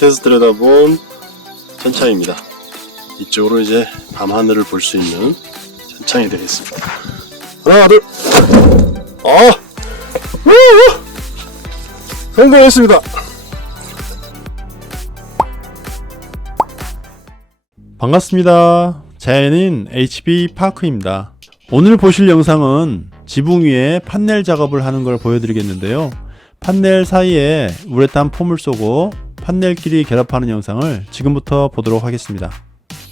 밑에서 들여다본 천창입니다. 이쪽으로 이제 밤하늘을 볼 수 있는 천창이 되겠습니다. 하나, 둘, 성공했습니다. 반갑습니다. 자연인 HB파크입니다. 오늘 보실 영상은 지붕 위에 판넬 작업을 하는 걸 보여드리겠는데요. 판넬 사이에 우레탄 폼을 쏘고 판넬끼리 결합하는 영상을 지금부터 보도록 하겠습니다.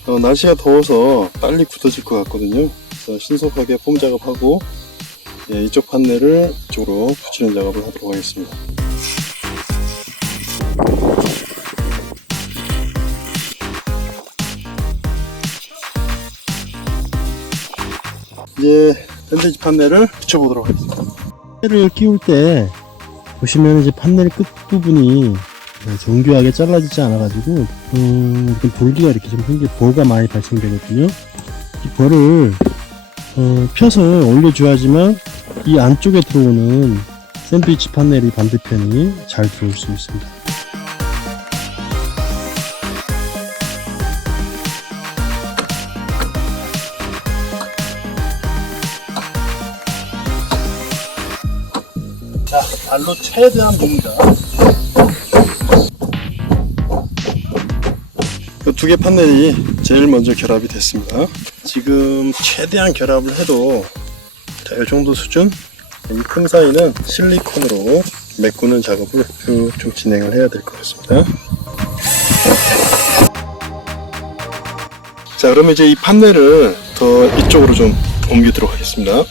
날씨가 더워서 빨리 굳어질 것 같거든요. 그래서 신속하게 폼 작업하고 이쪽 판넬을 이쪽으로 붙이는 작업을 하도록 하겠습니다. 이제 밴드지 판넬을 붙여보도록 하겠습니다. 판넬을 끼울 때 보시면 이제 판넬 끝 부분이 정교하게 잘라지지 않아가지고 이렇게 볼기가 이렇게 좀 볼가 많이 발생되거든요. 이 볼을 펴서 올려줘야지만 이 안쪽에 들어오는 샌드위치 판넬이 반대편이 잘 들어올 수 있습니다. 자, 발로 최대한 봅니다. 두 개 판넬이 제일 먼저 결합이 됐습니다. 지금 최대한 결합을 해도 이 정도 수준? 이 틈 사이는 실리콘으로 메꾸는 작업을 쭉 좀 진행을 해야 될 것 같습니다. 자, 그러면 이제 이 판넬을 더 이쪽으로 좀 옮기도록 하겠습니다.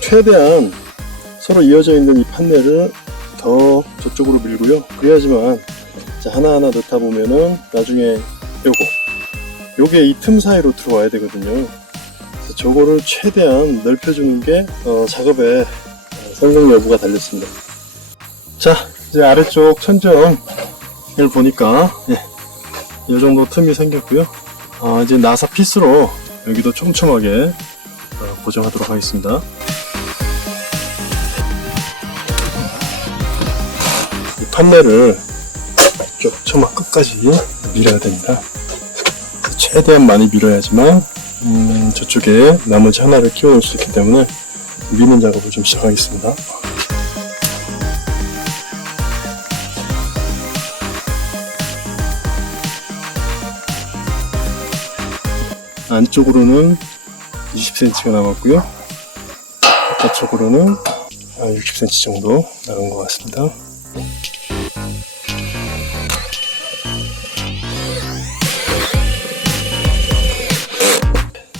최대한 서로 이어져 있는 이 판넬을 더 저쪽으로 밀고요. 그래야지만 하나하나 넣다 보면은 나중에 요게 이 틈 사이로 들어와야 되거든요. 그래서 저거를 최대한 넓혀주는 게 작업의 성공 여부가 달렸습니다. 자, 이제 아래쪽 천정을 보니까 이 정도 틈이 생겼고요. 이제 나사 피스로 여기도 촘촘하게 고정하도록 하겠습니다. 판넬을 쭉 처막 끝까지 밀어야 됩니다. 최대한 많이 밀어야지만 저쪽에 나머지 하나를 끼워놓을 수 있기 때문에 미는 작업을 좀 시작하겠습니다. 안쪽으로는 20cm가 남았고요. 바깥쪽으로는 60cm 정도 나간 것 같습니다.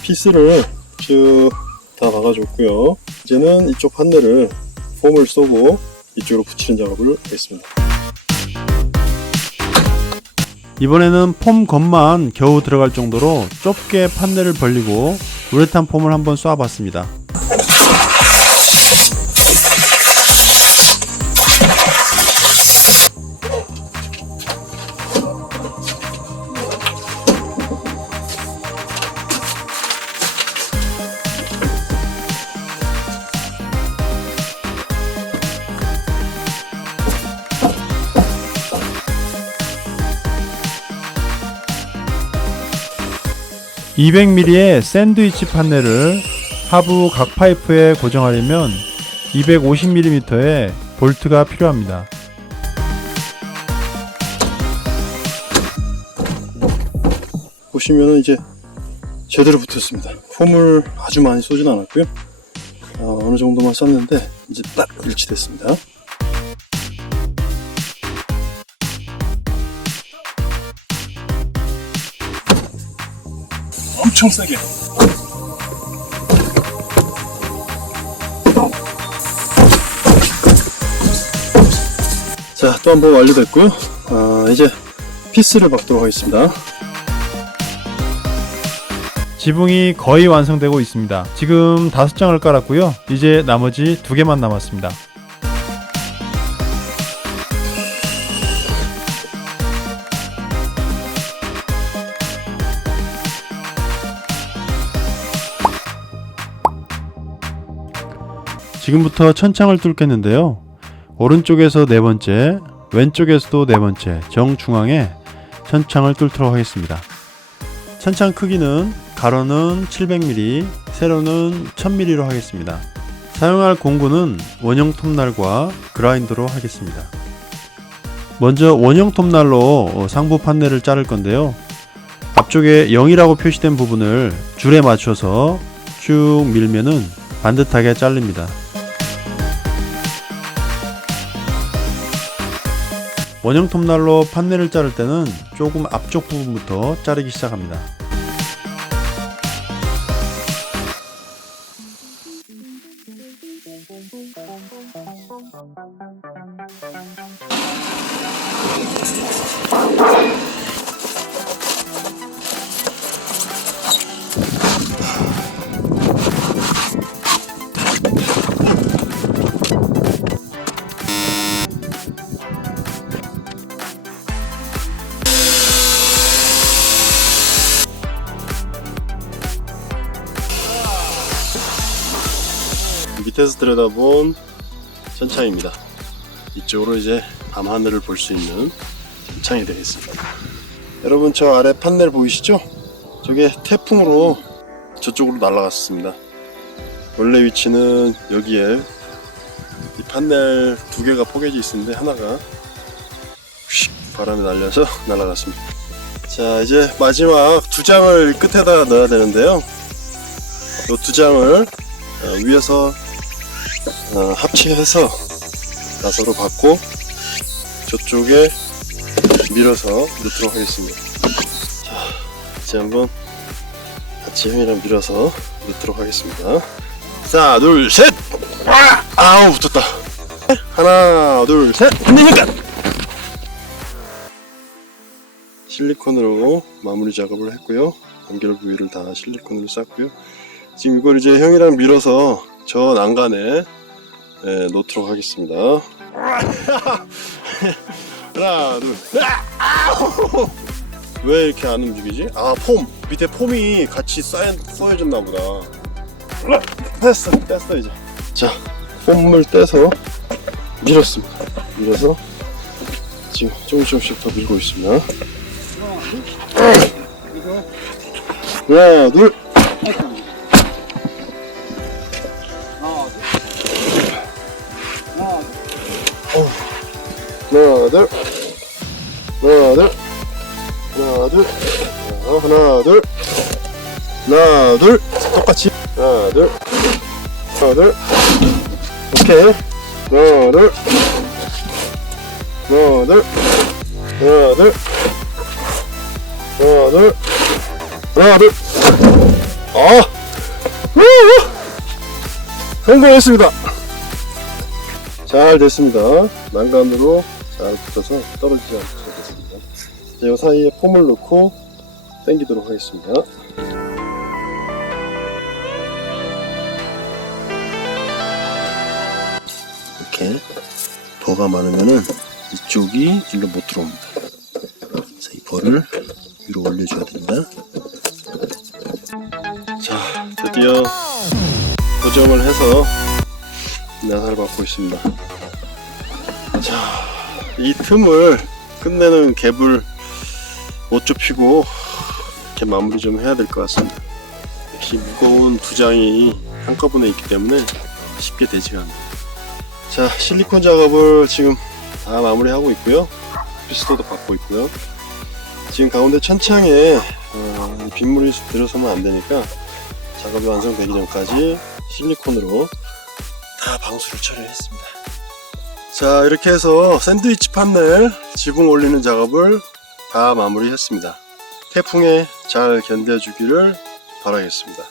피스를 쭉 다 박아줬고요. 이제는 이쪽 판넬을 폼을 쏘고 이쪽으로 붙이는 작업을 하겠습니다. 이번에는 폼 겉만 겨우 들어갈 정도로 좁게 판넬을 벌리고 우레탄 폼을 한번 쏴봤습니다. (200mm의) 샌드위치 판넬을 하부 각 파이프에 고정하려면 250mm의 볼트가 필요합니다. 보시면 이제 제대로 붙었습니다. 폼을 아주 많이 쏘진 않았고요. 어느 정도만 쐈는데 이제 딱 일치됐습니다. 엄청 세게. 자, 또 한 번 완료됐고요. 이제 피스를 박도록 하겠습니다. 지붕이 거의 완성되고 있습니다. 지금 5장을 깔았고요. 이제 나머지 2개만 남았습니다. 지금부터 천창을 뚫겠는데요. 오른쪽에서 네 번째, 왼쪽에서도 네 번째 정중앙에 천창을 뚫도록 하겠습니다. 천창 크기는 가로는 700mm, 세로는 1000mm로 하겠습니다. 사용할 공구는 원형 톱날과 그라인더로 하겠습니다. 먼저 원형 톱날로 상부 판넬을 자를 건데요. 앞쪽에 0이라고 표시된 부분을 줄에 맞춰서 쭉 밀면은 반듯하게 잘립니다. 원형 톱날로 판넬을 자를 때는 조금 앞쪽 부분부터 자르기 시작합니다. 밑에서 들여다본 천창입니다. 이쪽으로 이제 밤하늘을 볼 수 있는 천창이 되겠습니다. 여러분, 저 아래 판넬 보이시죠? 저게 태풍으로 저쪽으로 날아갔습니다. 원래 위치는 여기에 이 판넬 두 개가 포개져 있었는데 하나가 휙 바람에 날려서 날아갔습니다. 자, 이제 마지막 두 장을 끝에다가 넣어야 되는데요. 이 두 장을 위에서 합치해서 나사로 받고 저쪽에 밀어서 넣도록 하겠습니다. 자, 이제 한번 같이 형이랑 밀어서 넣도록 하겠습니다. 하나, 둘, 셋! 아우, 붙었다. 하나, 둘, 셋! 안되니까! 실리콘으로 마무리 작업을 했고요. 연결 부위를 다 실리콘으로 쌌고요. 지금 이걸 이제 형이랑 밀어서 저 난간에 놓도록 하겠습니다. 하나, 둘, 왜 이렇게 안 움직이지? 아, 밑에 폼이 같이 쌓여졌나 보다. 됐어 이제. 자, 폼을 떼서 밀었습니다. 밀어서 지금 조금씩 더 밀고 있습니다. 하나, 둘. 하나, 둘. 하나, 둘. 하나, 둘. 하나, 둘. 하나, 둘. 똑같이. 하나, 둘. 하나, 둘. 오케이. 하나, 둘. 하나, 둘. 하나, 둘. 하나, 둘. 하나, 둘. 성공했습니다. 잘 됐습니다. 난간으로 잘 붙어서 떨어지지 않게 잘 됐습니다. 자, 이 사이에 폼을 넣고 당기도록 하겠습니다. 이렇게 버가 많으면은 이쪽이 일로 못 들어옵니다. 자, 이 버를 위로 올려줘야 됩니다. 자, 드디어 고정을 해서 나사를 받고 있습니다. 자, 이 틈을 끝내는 갭을 못 좁히고 이렇게 마무리 좀 해야 될 것 같습니다. 역시 무거운 두 장이 한꺼번에 있기 때문에 쉽게 되지가 않네요. 자, 실리콘 작업을 지금 다 마무리하고 있고요. 피스토도 받고 있고요. 지금 가운데 천창에 빗물이 들어서면 안 되니까 작업이 완성되기 전까지 실리콘으로 다 방수를 처리했습니다. 자, 이렇게 해서 샌드위치 판넬 지붕 올리는 작업을 다 마무리했습니다. 태풍에 잘 견뎌주기를 바라겠습니다.